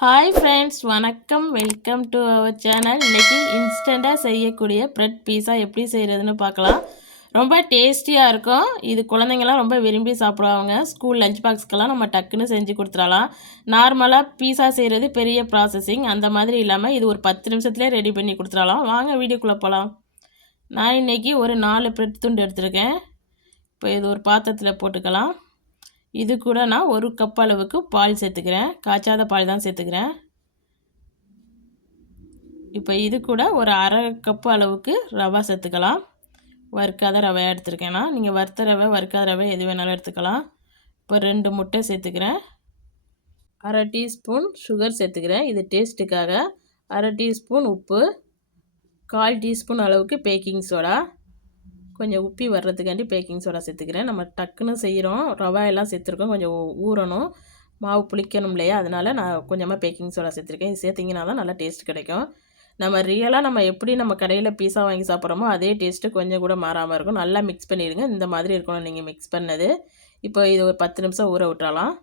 Hi friends, வணக்கம். Welcome to our channel. இன்றைக்கி இன்ஸ்டண்ட்டாக செய்யக்கூடிய ப்ரெட் பீஸா எப்படி செய்கிறதுன்னு பார்க்கலாம். ரொம்ப டேஸ்டியாக இருக்கும். இது குழந்தைங்களாம் ரொம்ப விரும்பி சாப்பிடுவாங்க. ஸ்கூல் லஞ்ச் பாக்ஸ்க்கெல்லாம் நம்ம டக்குன்னு செஞ்சு கொடுத்துடலாம். நார்மலாக பீஸா செய்கிறது பெரிய ப்ராசஸிங், அந்த மாதிரி இல்லாமல் இது ஒரு 10 நிமிஷத்துலேயே ரெடி பண்ணி கொடுத்துடலாம். வாங்க வீடியோக்குள்ளே போகலாம். நான் இன்றைக்கி ஒரு 4 ப்ரெட் துண்டு எடுத்திருக்கேன். இப்போ இது ஒரு பாத்திரத்தில் போட்டுக்கலாம். இது கூட நான் 1 கப் அளவுக்கு பால் சேர்த்துக்கிறேன். காய்ச்சாத பால் தான் சேர்த்துக்கிறேன். இப்போ இது கூட ஒரு அரை கப்பு அளவுக்கு ரவை சேர்த்துக்கலாம். வறுக்காத ரவையாக எடுத்துருக்கேன்னா, நீங்கள் வறுத்த ரவை வறுக்காத ரவை எது வேணாலும் எடுத்துக்கலாம். இப்போ 2 முட்டை சேர்த்துக்கிறேன். அரை டீஸ்பூன் சுகர் சேர்த்துக்கிறேன், இது டேஸ்ட்டுக்காக. அரை டீஸ்பூன் உப்பு, 1/4 டீஸ்பூன் அளவுக்கு பேக்கிங் சோடா. கொஞ்சம் உப்பி வர்றதுக்காண்டி பேக்கிங் சோடா சேர்த்துக்கிறேன். நம்ம டக்குன்னு செய்கிறோம், ரவா எல்லாம் சேர்த்துருக்கோம், கொஞ்சம் ஊறணும், மாவு புளிக்கணும் இல்லையா, அதனால் நான் கொஞ்சமாக பேக்கிங் சோடா சேர்த்துருக்கேன். இது சேர்த்திங்கன்னா தான் நல்லா டேஸ்ட் கிடைக்கும். நம்ம எப்படி நம்ம கடையில் பீஸா வாங்கி சாப்பிட்றோமோ அதே டேஸ்ட்டு கொஞ்சம் கூட மாறாமல் இருக்கும். நல்லா மிக்ஸ் பண்ணிடுங்க. இந்த மாதிரி இருக்கணும் நீங்கள் மிக்ஸ் பண்ணது. இப்போ இது ஒரு 10 நிமிஷம் ஊற விட்டுறலாம்.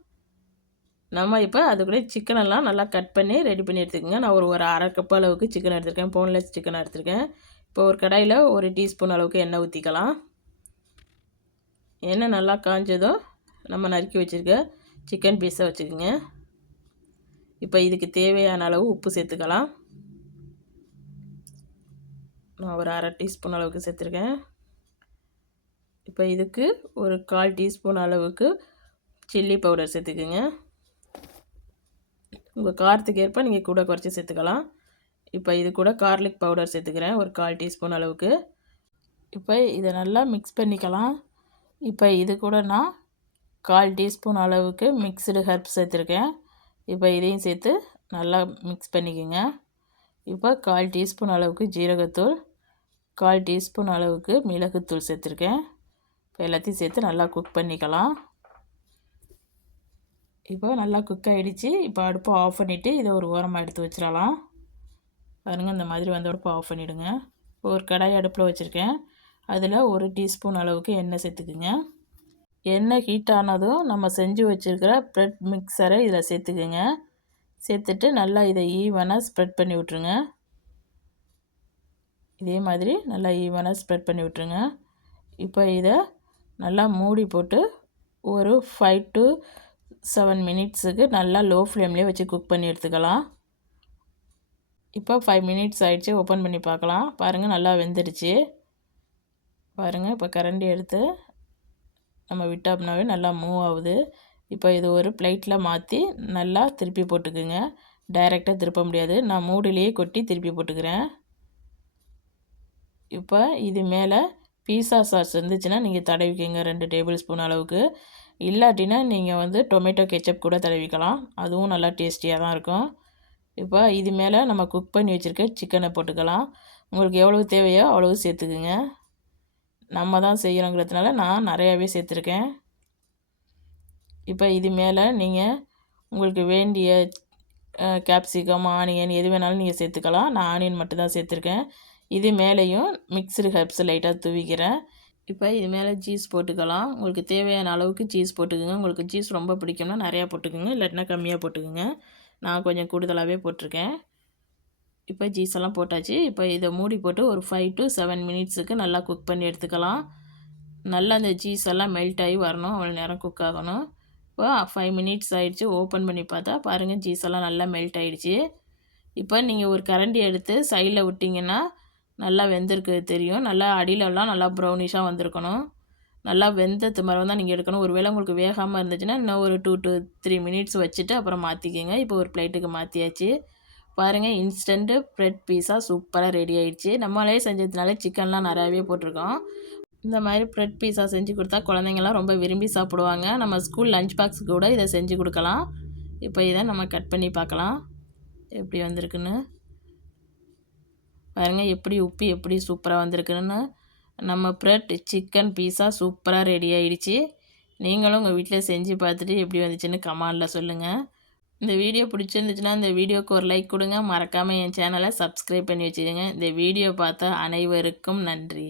நம்ம இப்போ அது கூட சிக்கனெல்லாம் நல்லா கட் பண்ணி ரெடி பண்ணி எடுத்துக்கோங்க. நான் ஒரு அரை கப் அளவுக்கு சிக்கன் எடுத்திருக்கேன், போன்லெஸ் சிக்கன் எடுத்திருக்கேன். இப்போ ஒரு கடாயில் 1 டீஸ்பூன் அளவுக்கு எண்ணெய் ஊற்றிக்கலாம். எண்ணெய் நல்லா காஞ்சதும் நம்ம நறுக்கி வச்சுருக்க சிக்கன் பீஸை வச்சுக்கோங்க. இப்போ இதுக்கு தேவையான அளவு உப்பு சேர்த்துக்கலாம். நான் ஒரு அரை டீஸ்பூன் அளவுக்கு சேர்த்துருக்கேன். இப்போ இதுக்கு ஒரு 1/4 டீஸ்பூன் அளவுக்கு சில்லி பவுடர் சேர்த்துக்குங்க. உங்கள் காரத்துக்கு ஏற்ப நீங்கள் கூட குறைச்சி சேர்த்துக்கலாம். இப்போ இது கூட கார்லிக் பவுடர் சேர்த்துக்கிறேன், ஒரு 1/4 டீஸ்பூன் அளவுக்கு. இப்போ இதை நல்லா மிக்ஸ் பண்ணிக்கலாம். இப்போ இது கூட நான் 1/4 டீஸ்பூன் அளவுக்கு மிக்ஸ்டு ஹெர்ப்ஸ் சேர்த்துருக்கேன். இப்போ இதையும் சேர்த்து நல்லா மிக்ஸ் பண்ணிக்கோங்க. இப்போ 1/4 டீஸ்பூன் அளவுக்கு ஜீரகத்தூள், 1/4 டீஸ்பூன் அளவுக்கு மிளகுத்தூள் சேர்த்துருக்கேன். இப்போ எல்லாத்தையும் சேர்த்து நல்லா குக் பண்ணிக்கலாம். இப்போ நல்லா குக் ஆகிடுச்சு. இப்போ அடுப்பை ஆஃப் பண்ணிவிட்டு இதை ஒரு ஓரமாக எடுத்து வச்சிடலாம். பாருங்கள், இந்த மாதிரி வந்த அடுப்பை ஆஃப் பண்ணிவிடுங்க. இப்போ ஒரு கடாய் அடுப்பில் வச்சுருக்கேன். அதில் 1 டீஸ்பூன் அளவுக்கு எண்ணெய் சேர்த்துக்குங்க. எண்ணெய் ஹீட் ஆனதும் நம்ம செஞ்சு வச்சுருக்கிற ப்ரெட் மிக்சரை இதில் சேர்த்துக்குங்க. சேர்த்துட்டு நல்லா இதை ஈவனாக ஸ்ப்ரெட் பண்ணி விட்ருங்க. இதே மாதிரி நல்லா ஈவனாக ஸ்ப்ரெட் பண்ணி விட்ருங்க. இப்போ இதை நல்லா மூடி போட்டு ஒரு 5 to 7 மினிட்ஸுக்கு நல்லா லோ ஃப்ளேம்லேயே வச்சு குக் பண்ணி எடுத்துக்கலாம். இப்போ 5 மினிட்ஸ் ஆகிடுச்சு. ஓப்பன் பண்ணி பார்க்கலாம். பாருங்கள், நல்லா வெந்துடுச்சு. பாருங்கள், இப்போ கரண்டி எடுத்து நம்ம விட்டோம்னாவே நல்லா மூவ் ஆகுது. இப்போ இது ஒரு பிளேட்டில் மாற்றி நல்லா திருப்பி போட்டுக்குங்க. டைரெக்டாக திருப்ப முடியாது, நான் மூடிலேயே கொட்டி திருப்பி போட்டுக்கிறேன். இப்போ இது மேலே பீஸா சாஸ் இருந்துச்சுன்னா நீங்கள் தடவிக்கங்க, 2 டேபிள் ஸ்பூன் அளவுக்கு. இல்லாட்டினா நீங்கள் டொமேட்டோ கெச்சப் கூட தடவிக்கலாம், அதுவும் நல்லா டேஸ்டியாக தான் இருக்கும். இப்போ இது மேலே நம்ம குக் பண்ணி வச்சுருக்க சிக்கனை போட்டுக்கலாம். உங்களுக்கு எவ்வளவு தேவையோ அவ்வளவு சேர்த்துக்குங்க. நம்ம தான் செய்கிறோங்கிறதுனால நான் நிறையாவே சேர்த்துருக்கேன். இப்போ இது மேலே நீங்கள் உங்களுக்கு வேண்டிய கேப்சிகம், ஆனியன் எது வேணாலும் நீங்கள் சேர்த்துக்கலாம். நான் ஆனியன் மட்டும் தான் சேர்த்துருக்கேன். இது மேலேயும் மிக்ஸ்டு ஹெர்ப்ஸ் லைட்டாக தூவிக்கிறேன். இப்போ இது மேலே சீஸ் போட்டுக்கலாம். உங்களுக்கு தேவையான அளவுக்கு சீஸ் போட்டுக்குங்க. உங்களுக்கு சீஸ் ரொம்ப பிடிக்கும்னா நிறையா போட்டுக்குங்க, இல்லாட்டினா கம்மியாக போட்டுக்குங்க. நான் கொஞ்சம் கூடுதலாகவே போட்டிருக்கேன். இப்போ சீஸ் எல்லாம் போட்டாச்சு. இப்போ இதை மூடி போட்டு ஒரு 5 to 7 மினிட்ஸுக்கு நல்லா குக் பண்ணி எடுத்துக்கலாம். நல்லா அந்த சீஸ் எல்லாம் மெல்ட் ஆகி வரணும், அவ்வளோ நேரம் குக் ஆகணும். இப்போ 5 மினிட்ஸ் ஆகிடுச்சு. ஓப்பன் பண்ணி பார்த்தா பாருங்கள், சீஸ் எல்லாம் நல்லா மெல்ட் ஆகிடுச்சு. இப்போ நீங்கள் ஒரு கரண்டி எடுத்து சைடில் விட்டிங்கன்னா நல்லா வெந்திருக்கு தெரியும். நல்லா அடியிலலாம் நல்லா ப்ரௌனிஷாக வந்திருக்கணும். நல்லா வெந்தது மரம் தான் நீங்கள் எடுக்கணும். ஒருவேளை உங்களுக்கு வேகாமல் இருந்துச்சுன்னா இன்னும் ஒரு 2 to 3 மினிட்ஸ் வச்சுட்டு அப்புறம் மாற்றிக்கிங்க. இப்போ ஒரு பிளேட்டுக்கு மாற்றியாச்சு. பாருங்கள், இன்ஸ்டண்ட்டு ப்ரெட் பீஸா சூப்பராக ரெடி ஆகிடுச்சு. நம்மளே செஞ்சதுனால சிக்கன்லாம் நிறையாவே போட்டிருக்கோம். இந்த மாதிரி ப்ரெட் பீஸா செஞ்சு கொடுத்தா குழந்தைங்கள்லாம் ரொம்ப விரும்பி சாப்பிடுவாங்க. நம்ம ஸ்கூல் லஞ்ச் பாக்ஸுக்கு கூட இதை செஞ்சு கொடுக்கலாம். இப்போ இதை நம்ம கட் பண்ணி பார்க்கலாம் எப்படி வந்திருக்குன்னு. பாருங்கள், எப்படி உப்பி எப்படி சூப்பராக வந்திருக்குன்னு. நம்ம ப்ரெட் சிக்கன் பீஸா சூப்பராக ரெடி ஆகிடுச்சு. நீங்களும் உங்கள் வீட்டில் செஞ்சு பார்த்துட்டு எப்படி வந்துச்சுன்னு கமெண்டில் சொல்லுங்கள். இந்த வீடியோ பிடிச்சிருந்துச்சுன்னா இந்த வீடியோவுக்கு ஒரு லைக் கொடுங்க. மறக்காமல் என் சேனலை சப்ஸ்கிரைப் பண்ணி வச்சுக்கோங்க. இந்த வீடியோ பார்த்த அனைவருக்கும் நன்றி.